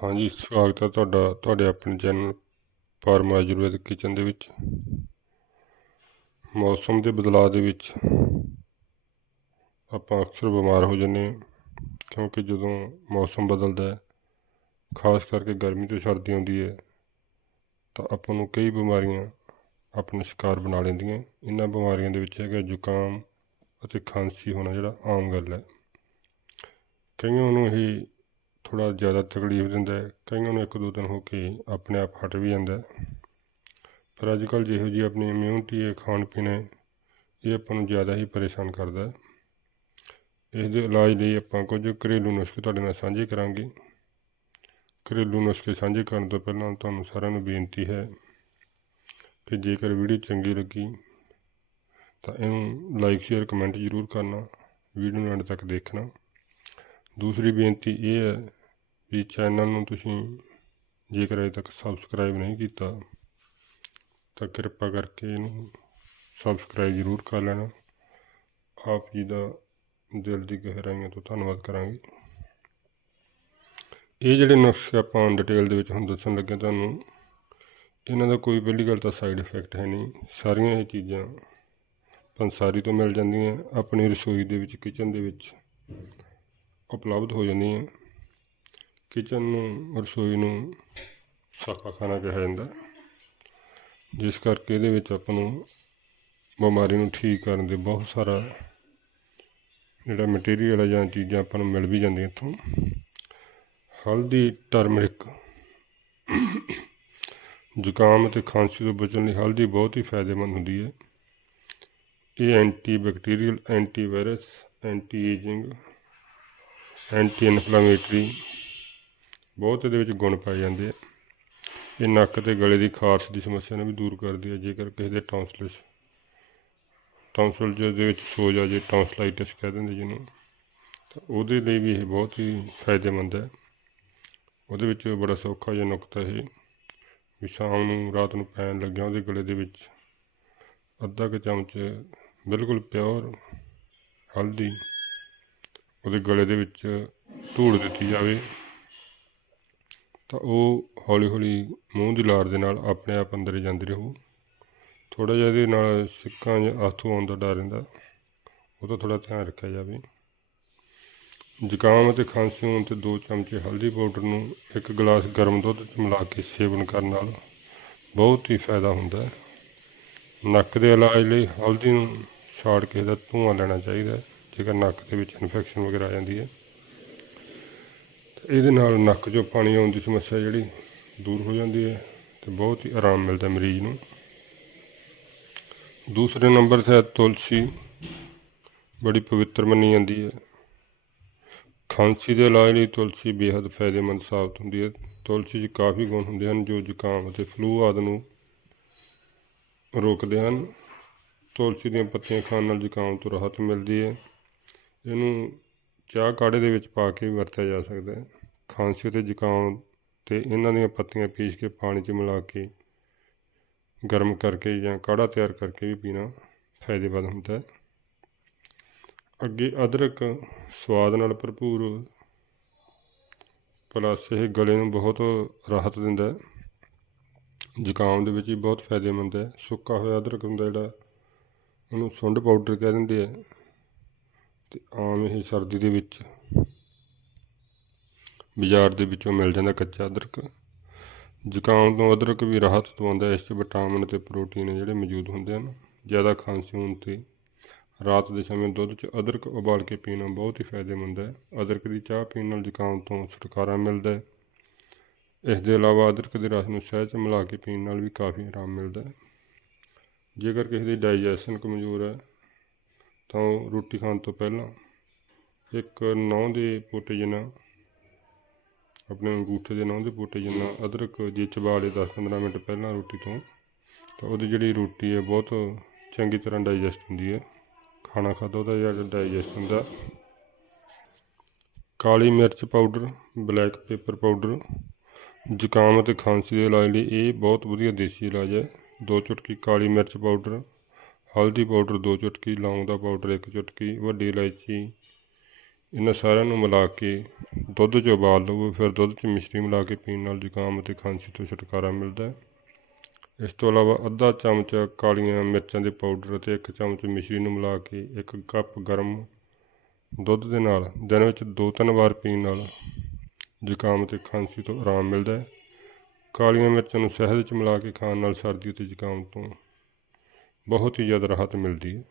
हाँ जी, स्वागत है ਤੁਹਾਡੇ ਆਪਣੇ ਚੈਨਲ ਫਾਰਮ ਆਯੁਰਵੈਦਿਕ ਕਿਚਨ ਦੇ ਵਿੱਚ। ਮੌਸਮ ਦੇ ਬਦਲਾਅ ਦੇ ਵਿੱਚ ਆਪਾਂ ਅਕਸਰ ਬਿਮਾਰ ਹੋ ਜਾਂਦੇ ਹਾਂ, ਕਿਉਂਕਿ ਜਦੋਂ ਮੌਸਮ ਬਦਲਦਾ ਹੈ, ਖਾਸ ਕਰਕੇ ਗਰਮੀ ਤੋਂ ਸਰਦੀ ਆਉਂਦੀ ਹੈ, ਤਾਂ ਆਪਾਂ ਨੂੰ ਕਈ ਬਿਮਾਰੀਆਂ ਆਪਣੇ ਸ਼ਿਕਾਰ ਬਣਾ ਲੈਂਦੀਆਂ। ਇਹਨਾਂ ਬਿਮਾਰੀਆਂ ਦੇ ਵਿੱਚ ਹੈਗਾ ਜ਼ੁਕਾਮ ਅਤੇ ਖਾਂਸੀ ਹੋਣਾ, ਜਿਹੜਾ ਆਮ ਗੱਲ ਹੈ। ਕਈਆਂ ਨੂੰ ਇਹ ਥੋੜ੍ਹਾ ਜ਼ਿਆਦਾ ਤਕਲੀਫ ਦਿੰਦਾ ਹੈ, ਕਈਆਂ ਨੂੰ 1-2 ਦਿਨ ਹੋ ਕੇ ਆਪਣੇ ਆਪ ਹਟ ਵੀ ਜਾਂਦਾ। ਪਰ ਅੱਜ ਕੱਲ੍ਹ ਜਿਹੋ ਜਿਹੀ ਆਪਣੀ ਇਮਿਊਨਿਟੀ ਹੈ, ਖਾਣ ਪੀਣ ਹੈ, ਇਹ ਆਪਾਂ ਨੂੰ ਜ਼ਿਆਦਾ ਹੀ ਪਰੇਸ਼ਾਨ ਕਰਦਾ ਹੈ। ਇਸ ਦੇ ਇਲਾਜ ਲਈ ਆਪਾਂ ਕੁਝ ਘਰੇਲੂ ਨੁਸਖੇ ਤੁਹਾਡੇ ਨਾਲ ਸਾਂਝੇ ਕਰਾਂਗੇ। ਘਰੇਲੂ ਨੁਸਖੇ ਸਾਂਝੇ ਕਰਨ ਤੋਂ ਪਹਿਲਾਂ ਤੁਹਾਨੂੰ ਸਾਰਿਆਂ ਨੂੰ ਬੇਨਤੀ ਹੈ ਕਿ ਜੇਕਰ ਵੀਡੀਓ ਚੰਗੀ ਲੱਗੀ ਤਾਂ ਇਹਨੂੰ ਲਾਈਕ ਸ਼ੇਅਰ ਕਮੈਂਟ ਜ਼ਰੂਰ ਕਰਨਾ, ਵੀਡੀਓ ਨੂੰ ਐਂਡ ਤੱਕ ਦੇਖਣਾ। ਦੂਸਰੀ ਬੇਨਤੀ ਇਹ ਹੈ ਵੀ ਚੈਨਲ ਨੂੰ ਤੁਸੀਂ ਜੇਕਰ ਅਜੇ ਤੱਕ ਸਬਸਕ੍ਰਾਈਬ ਨਹੀਂ ਕੀਤਾ ਤਾਂ ਕਿਰਪਾ ਕਰਕੇ ਇਹਨੂੰ ਸਬਸਕ੍ਰਾਈਬ ਜ਼ਰੂਰ ਕਰ ਲੈਣਾ। ਆਪ ਜੀ ਦਾ ਦਿਲ ਦੀ ਗਹਿਰਾਈਆਂ ਤੋਂ ਧੰਨਵਾਦ ਕਰਾਂਗੇ। ਇਹ ਜਿਹੜੇ ਨੁਸਖੇ ਆਪਾਂ ਡਿਟੇਲ ਦੇ ਵਿੱਚ ਹੁਣ ਦੱਸਣ ਲੱਗੇ ਤੁਹਾਨੂੰ, ਇਹਨਾਂ ਦਾ ਕੋਈ ਪਹਿਲੀ ਗੱਲ ਤਾਂ ਸਾਈਡ ਇਫੈਕਟ ਹੈ ਨਹੀਂ। ਸਾਰੀਆਂ ਇਹ ਚੀਜ਼ਾਂ ਪੰਸਾਰੀ ਤੋਂ ਮਿਲ ਜਾਂਦੀਆਂ, ਆਪਣੀ ਰਸੋਈ ਦੇ ਵਿੱਚ, ਕਿਚਨ ਦੇ ਵਿੱਚ ਉਪਲਬਧ ਹੋ ਜਾਂਦੀਆਂ। ਕਿਚਨ ਨੂੰ, ਰਸੋਈ ਨੂੰ ਸਾਫਾ ਖਾਣਾ ਕਿਹਾ ਜਾਂਦਾ, ਜਿਸ ਕਰਕੇ ਇਹਦੇ ਵਿੱਚ ਆਪਾਂ ਨੂੰ ਬਿਮਾਰੀ ਨੂੰ ਠੀਕ ਕਰਨ ਦੇ ਬਹੁਤ ਸਾਰਾ ਜਿਹੜਾ ਮਟੀਰੀਅਲ ਹੈ ਜਾਂ ਚੀਜ਼ਾਂ ਆਪਾਂ ਨੂੰ ਮਿਲ ਵੀ ਜਾਂਦੀਆਂ ਇੱਥੋਂ। ਹਲਦੀ, ਟਰਮਰਿਕ। ਜ਼ੁਕਾਮ ਅਤੇ ਖਾਂਸੀ ਤੋਂ ਬਚਣ ਲਈ ਹਲਦੀ ਬਹੁਤ ਹੀ ਫਾਇਦੇਮੰਦ ਹੁੰਦੀ ਹੈ। ਇਹ anti bacterial, anti virus, anti ageing, anti inflammatory ਬਹੁਤ ਇਹਦੇ ਵਿੱਚ ਗੁਣ ਪਾਏ ਜਾਂਦੇ ਆ। ਇਹ ਨੱਕ ਅਤੇ ਗਲੇ ਦੀ ਖਾਰਸ਼ ਦੀ ਸਮੱਸਿਆ ਨੂੰ ਵੀ ਦੂਰ ਕਰਦੀ ਹੈ। ਜੇਕਰ ਕਿਸੇ ਦੇ ਟੌਂਸਲ ਦੇ ਵਿੱਚ ਸੋਜ ਆ ਜੇ, ਟੌਂਸਲਾਈਟਿਸ ਕਹਿ ਦਿੰਦੇ ਜਿਹਨੂੰ, ਤਾਂ ਉਹਦੇ ਲਈ ਵੀ ਇਹ ਬਹੁਤ ਹੀ ਫਾਇਦੇਮੰਦ ਹੈ। ਉਹਦੇ ਵਿੱਚ ਬੜਾ ਸੌਖਾ ਜਿਹਾ ਨੁਕਤਾ ਇਹ ਵੀ ਸ਼ਾਮ ਨੂੰ, ਰਾਤ ਨੂੰ ਪੈਣ ਲੱਗਿਆ ਉਹਦੇ ਗਲੇ ਦੇ ਵਿੱਚ ਅੱਧਾ ਕੁ ਚਮਚ ਬਿਲਕੁਲ ਪਿਓਰ ਹਲਦੀ ਉਹਦੇ ਗਲੇ ਦੇ ਵਿੱਚ ਧੂੜ ਦਿੱਤੀ ਜਾਵੇ ਤਾਂ ਉਹ ਹੌਲੀ ਹੌਲੀ ਮੂੰਹ ਦੀ ਲਾਰ ਦੇ ਨਾਲ ਆਪਣੇ ਆਪ ਅੰਦਰ ਹੀ ਜਾਂਦੀ ਰਹੂ। ਥੋੜ੍ਹਾ ਜਿਹਾ ਇਹਦੇ ਨਾਲ ਸਿੱਕਾਂ ਜਾਂ ਆਥੂ ਆਉਣ ਦਾ ਡਰ ਰਹਿੰਦਾ, ਉਹ ਤਾਂ ਥੋੜ੍ਹਾ ਧਿਆਨ ਰੱਖਿਆ ਜਾਵੇ। ਜ਼ੁਕਾਮ ਅਤੇ ਖਾਂਸੀ ਹੋਣ 'ਤੇ 2 ਚਮਚੇ ਹਲਦੀ ਪਾਊਡਰ ਨੂੰ 1 ਗਲਾਸ ਗਰਮ ਦੁੱਧ 'ਚ ਮਿਲਾ ਕੇ ਸੇਵਨ ਕਰਨ ਨਾਲ ਬਹੁਤ ਹੀ ਫਾਇਦਾ ਹੁੰਦਾ ਹੈ। ਨੱਕ ਦੇ ਇਲਾਜ ਲਈ ਹਲਦੀ ਨੂੰ ਛਾੜ ਕੇ ਇਹਦਾ ਧੂੰਆਂ ਲੈਣਾ ਚਾਹੀਦਾ ਹੈ, ਜੇਕਰ ਨੱਕ ਦੇ ਵਿੱਚ ਇਨਫੈਕਸ਼ਨ ਵਗੈਰਾ ਆ ਜਾਂਦੀ ਹੈ। ਇਹਦੇ ਨਾਲ ਨੱਕ 'ਚੋਂ ਪਾਣੀ ਆਉਣ ਦੀ ਸਮੱਸਿਆ ਜਿਹੜੀ ਦੂਰ ਹੋ ਜਾਂਦੀ ਹੈ ਅਤੇ ਬਹੁਤ ਹੀ ਆਰਾਮ ਮਿਲਦਾ ਮਰੀਜ਼ ਨੂੰ। ਦੂਸਰੇ ਨੰਬਰ 'ਤੇ ਹੈ ਤੁਲਸੀ, ਬੜੀ ਪਵਿੱਤਰ ਮੰਨੀ ਜਾਂਦੀ ਹੈ। ਖਾਂਸੀ ਦੇ ਇਲਾਜ ਲਈ ਤੁਲਸੀ ਬੇਹੱਦ ਫਾਇਦੇਮੰਦ ਸਾਬਤ ਹੁੰਦੀ ਹੈ। ਤੁਲਸੀ 'ਚ ਕਾਫੀ ਗੁਣ ਹੁੰਦੇ ਹਨ ਜੋ ਜ਼ੁਕਾਮ ਅਤੇ ਫਲੂ ਆਦਿ ਨੂੰ ਰੋਕਦੇ ਹਨ। ਤੁਲਸੀ ਦੀਆਂ ਪੱਤੀਆਂ ਖਾਣ ਨਾਲ ਜ਼ੁਕਾਮ ਤੋਂ ਰਾਹਤ ਮਿਲਦੀ ਹੈ। ਇਹਨੂੰ ਚਾਹ ਕਾੜ੍ਹੇ ਦੇ ਵਿੱਚ ਪਾ ਕੇ ਵੀ ਵਰਤਿਆ ਜਾ ਸਕਦਾ ਹੈ। ਖਾਂਸੀ ਅਤੇ ਜ਼ੁਕਾਮ 'ਤੇ ਇਹਨਾਂ ਦੀਆਂ ਪੱਤੀਆਂ ਪੀਸ ਕੇ ਪਾਣੀ 'ਚ ਮਿਲਾ ਕੇ ਗਰਮ ਕਰਕੇ ਜਾਂ ਕਾੜ੍ਹਾ ਤਿਆਰ ਕਰਕੇ ਵੀ ਪੀਣਾ ਫਾਇਦੇਮੰਦ ਹੁੰਦਾ ਹੈ। ਅੱਗੇ ਅਦਰਕ, ਸਵਾਦ ਨਾਲ ਭਰਪੂਰ, ਪਲੱਸ ਇਹ ਗਲੇ ਨੂੰ ਬਹੁਤ ਰਾਹਤ ਦਿੰਦਾ ਹੈ। ਜ਼ੁਕਾਮ ਦੇ ਵਿੱਚ ਵੀ ਬਹੁਤ ਫਾਇਦੇਮੰਦ ਹੈ। ਸੁੱਕਾ ਹੋਇਆ ਅਦਰਕ ਹੁੰਦਾ ਜਿਹੜਾ, ਉਹਨੂੰ ਸੁੰਡ ਪਾਊਡਰ ਕਹਿ ਦਿੰਦੇ ਆ, ਅਤੇ ਆਮ ਇਹ ਸਰਦੀ ਦੇ ਵਿੱਚ ਬਾਜ਼ਾਰ ਦੇ ਵਿੱਚੋਂ ਮਿਲ ਜਾਂਦਾ ਕੱਚਾ ਅਦਰਕ। ਜ਼ੁਕਾਮ ਤੋਂ ਅਦਰਕ ਵੀ ਰਾਹਤ ਦਵਾਉਂਦਾ। ਇਸ 'ਚ ਵਿਟਾਮਿਨ ਅਤੇ ਪ੍ਰੋਟੀਨ ਜਿਹੜੇ ਮੌਜੂਦ ਹੁੰਦੇ ਹਨ। ਜ਼ਿਆਦਾ ਖਾਂਸੀ ਹੋਣ 'ਤੇ ਰਾਤ ਦੇ ਸਮੇਂ ਦੁੱਧ 'ਚ ਅਦਰਕ ਉਬਾਲ ਕੇ ਪੀਣਾ ਬਹੁਤ ਹੀ ਫਾਇਦੇਮੰਦ ਹੈ। ਅਦਰਕ ਦੀ ਚਾਹ ਪੀਣ ਨਾਲ ਜ਼ੁਕਾਮ ਤੋਂ ਛੁਟਕਾਰਾ ਮਿਲਦਾ ਹੈ। ਇਸ ਦੇ ਇਲਾਵਾ ਅਦਰਕ ਦੇ ਰਸ ਨੂੰ ਸ਼ਹਿਦ 'ਚ ਮਿਲਾ ਕੇ ਪੀਣ ਨਾਲ ਵੀ ਕਾਫੀ ਆਰਾਮ ਮਿਲਦਾ ਹੈ। ਜੇਕਰ ਕਿਸੇ ਦੀ ਡਾਈਜੈਸ਼ਨ ਕਮਜ਼ੋਰ ਹੈ ਤਾਂ ਉਹ ਰੋਟੀ ਖਾਣ ਤੋਂ ਪਹਿਲਾਂ 1 ਨਹੁੰ ਦੇ ਪੋਟੇ ਜਿੰਨਾ, ਆਪਣੇ ਅੰਗੂਠੇ ਦੇ ਨਹੁੰ ਦੇ ਪੋਟੇ ਜਿੰਨਾ ਅਦਰਕ ਜੇ ਚਬਾ ਲਏ 10-15 ਮਿੰਟ ਪਹਿਲਾਂ ਰੋਟੀ ਤੋਂ, ਤਾਂ ਉਹਦੀ ਜਿਹੜੀ ਰੋਟੀ ਹੈ ਬਹੁਤ ਚੰਗੀ ਤਰ੍ਹਾਂ ਡਾਈਜੈਸਟ ਹੁੰਦੀ ਹੈ। ਖਾਣਾ ਖਾਧਾ ਉਹਦਾ ਜਿਹੜਾ ਡਾਈਜੈਸਟ ਹੁੰਦਾ। ਕਾਲੀ ਮਿਰਚ ਪਾਊਡਰ, ਬਲੈਕ ਪੇਪਰ ਪਾਊਡਰ, ਜ਼ੁਕਾਮ ਅਤੇ ਖਾਂਸੀ ਦੇ ਇਲਾਜ ਲਈ ਇਹ ਬਹੁਤ ਵਧੀਆ ਦੇਸੀ ਇਲਾਜ ਹੈ। 2 ਚੁਟਕੀ ਕਾਲੀ ਮਿਰਚ ਪਾਊਡਰ, ਹਲਦੀ ਪਾਊਡਰ 2 ਚੁਟਕੀ, ਲੌਂਗ ਦਾ ਪਾਊਡਰ 1 ਚੁਟਕੀ, ਵੱਡੀ ਇਲਾਇਚੀ ਇਹਨਾਂ ਸਾਰਿਆਂ ਨੂੰ ਮਿਲਾ ਕੇ ਦੁੱਧ 'ਚ ਉਬਾਲ ਲਵੋ। ਫਿਰ ਦੁੱਧ 'ਚ ਮਿਸ਼ਰੀ ਮਿਲਾ ਕੇ ਪੀਣ ਨਾਲ ਜ਼ੁਕਾਮ ਅਤੇ ਖਾਂਸੀ ਤੋਂ ਛੁਟਕਾਰਾ ਮਿਲਦਾ ਹੈ। ਇਸ ਤੋਂ ਇਲਾਵਾ ਅੱਧਾ ਚਮਚ ਕਾਲੀਆਂ ਮਿਰਚਾਂ ਦੇ ਪਾਊਡਰ ਅਤੇ 1 ਚਮਚ ਮਿਸ਼ਰੀ ਨੂੰ ਮਿਲਾ ਕੇ 1 ਕੱਪ ਗਰਮ ਦੁੱਧ ਦੇ ਨਾਲ ਦਿਨ ਵਿੱਚ 2-3 ਵਾਰ ਪੀਣ ਨਾਲ ਜ਼ੁਕਾਮ ਅਤੇ ਖਾਂਸੀ ਤੋਂ ਆਰਾਮ ਮਿਲਦਾ ਹੈ। ਕਾਲੀਆਂ ਮਿਰਚਾਂ ਨੂੰ ਸ਼ਹਿਦ 'ਚ ਮਿਲਾ ਕੇ ਖਾਣ ਨਾਲ ਸਰਦੀ ਅਤੇ ਜ਼ੁਕਾਮ ਤੋਂ ਬਹੁਤ ਹੀ ਜ਼ਿਆਦਾ ਰਾਹਤ ਮਿਲਦੀ ਹੈ।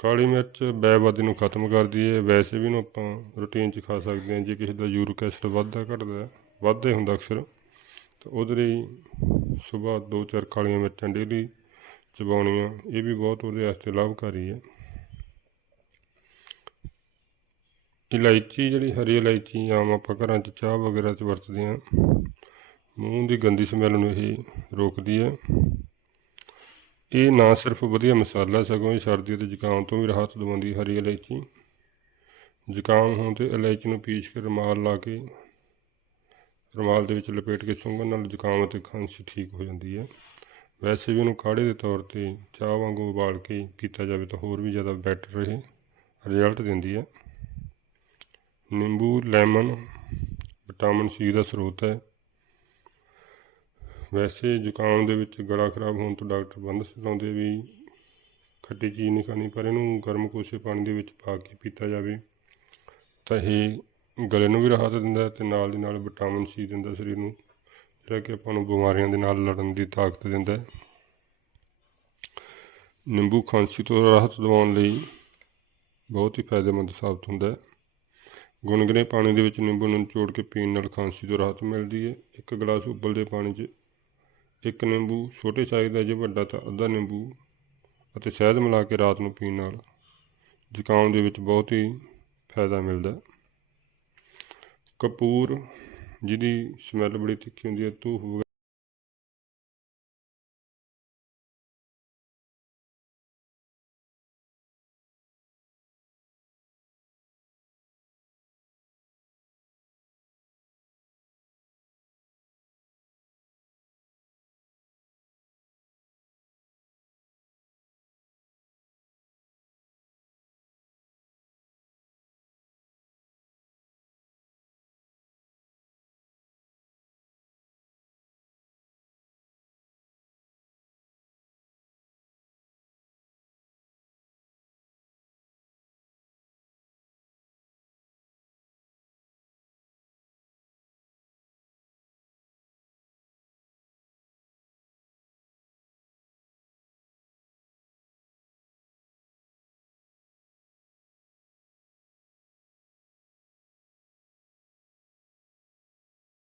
ਕਾਲੀ ਮਿਰਚ ਵੈਵਾਦੀ ਨੂੰ ਖਤਮ ਕਰਦੀ ਹੈ। ਵੈਸੇ ਵੀ ਇਹਨੂੰ ਆਪਾਂ ਰੂਟੀਨ 'ਚ ਖਾ ਸਕਦੇ ਹਾਂ। ਜੇ ਕਿਸੇ ਦਾ ਯੂਰਿਕ ਐਸਿਡ ਵੱਧਦਾ ਹੀ ਹੁੰਦਾ ਅਕਸਰ, ਤਾਂ ਉਹਦੇ ਲਈ ਸੁਬਾਹ 2-4 ਕਾਲੀਆਂ ਮਿਰਚਾਂ ਡੇਲੀ ਚਬਾਉਣੀਆਂ, ਇਹ ਵੀ ਬਹੁਤ ਉਹਦੇ ਵਾਸਤੇ ਲਾਭਕਾਰੀ ਹੈ। ਇਲਾਇਚੀ, ਜਿਹੜੀ ਹਰੀ ਇਲਾਇਚੀ ਆਮ ਆਪਾਂ ਘਰਾਂ 'ਚ ਚਾਹ ਵਗੈਰਾ 'ਚ ਵਰਤਦੇ ਹਾਂ, ਮੂੰਹ ਦੀ ਗੰਦੀ ਸਮੈਲ ਨੂੰ ਇਹ ਰੋਕਦੀ ਹੈ। ਇਹ ਨਾ ਸਿਰਫ ਵਧੀਆ ਮਸਾਲਾ, ਸਗੋਂ ਇਹ ਸਰਦੀ ਅਤੇ ਜ਼ੁਕਾਮ ਤੋਂ ਵੀ ਰਾਹਤ ਦਿਵਾਉਂਦੀ ਹੈ। ਹਰੀ ਇਲਾਇਚੀ, ਜ਼ੁਕਾਮ ਹੋਣ 'ਤੇ ਇਲਾਇਚੀ ਨੂੰ ਪੀਸ ਕੇ ਰੁਮਾਲ ਦੇ ਵਿੱਚ ਲਪੇਟ ਕੇ ਸੁੰਘਣ ਨਾਲ ਜ਼ੁਕਾਮ ਅਤੇ ਖਾਂਸੀ ਠੀਕ ਹੋ ਜਾਂਦੀ ਹੈ। ਵੈਸੇ ਵੀ ਇਹਨੂੰ ਕਾੜ੍ਹੇ ਦੇ ਤੌਰ 'ਤੇ ਚਾਹ ਵਾਂਗੂ ਉਬਾਲ ਕੇ ਪੀਤਾ ਜਾਵੇ ਤਾਂ ਹੋਰ ਵੀ ਜ਼ਿਆਦਾ ਬੈਟਰ ਇਹ ਰਿਜ਼ਲਟ ਦਿੰਦੀ ਹੈ। ਨਿੰਬੂ, ਲੈਮਨ ਵਿਟਾਮਿਨ ਸੀ ਦਾ ਸਰੋਤ ਹੈ। ਵੈਸੇ ਜ਼ੁਕਾਮ ਦੇ ਵਿੱਚ ਗਲਾ ਖਰਾਬ ਹੋਣ ਤੋਂ ਡਾਕਟਰ ਬੰਦ ਲਾਉਂਦੇ ਵੀ ਖੱਟੀ ਚੀਜ਼ ਨਹੀਂ ਖਾਣੀ, ਪਰ ਇਹਨੂੰ ਗਰਮ ਕੋਸੇ ਪਾਣੀ ਦੇ ਵਿੱਚ ਪਾ ਕੇ ਪੀਤਾ ਜਾਵੇ ਤਾਂ ਇਹ ਗਲੇ ਨੂੰ ਵੀ ਰਾਹਤ ਦਿੰਦਾ ਹੈ ਅਤੇ ਨਾਲ ਦੀ ਨਾਲ ਵਿਟਾਮਿਨ ਸੀ ਦਿੰਦਾ ਸਰੀਰ ਨੂੰ, ਜਿਹੜਾ ਕਿ ਆਪਾਂ ਨੂੰ ਬਿਮਾਰੀਆਂ ਦੇ ਨਾਲ ਲੜਨ ਦੀ ਤਾਕਤ ਦਿੰਦਾ ਹੈ। ਨਿੰਬੂ ਖਾਂਸੀ ਤੋਂ ਰਾਹਤ ਦਿਵਾਉਣ ਲਈ ਬਹੁਤ ਹੀ ਫਾਇਦੇਮੰਦ ਸਾਬਤ ਹੁੰਦਾ ਹੈ। ਗੁਨਗੁਨੇ ਪਾਣੀ ਦੇ ਵਿੱਚ ਨਿੰਬੂ ਨੂੰ ਨਿਚੋੜ ਕੇ ਪੀਣ ਨਾਲ ਖਾਂਸੀ ਤੋਂ ਰਾਹਤ ਮਿਲਦੀ ਹੈ। 1 ਗਲਾਸ ਉਬਲਦੇ ਪਾਣੀ 'ਚ 1 ਨਿੰਬੂ, ਛੋਟੇ ਸਾਈਜ਼ ਦਾ, ਜੇ ਵੱਡਾ ਤਾਂ ਅੱਧਾ ਨਿੰਬੂ ਅਤੇ ਸ਼ਹਿਦ ਮਿਲਾ ਕੇ ਰਾਤ ਨੂੰ ਪੀਣ ਨਾਲ ਜ਼ੁਕਾਮ ਦੇ ਵਿੱਚ ਬਹੁਤ ਹੀ ਫਾਇਦਾ ਮਿਲਦਾ। ਕਪੂਰ, ਜਿਹਦੀ ਸਮੈਲ ਬੜੀ ਤਿੱਖੀ ਹੁੰਦੀ ਹੈ, ਧੂਫ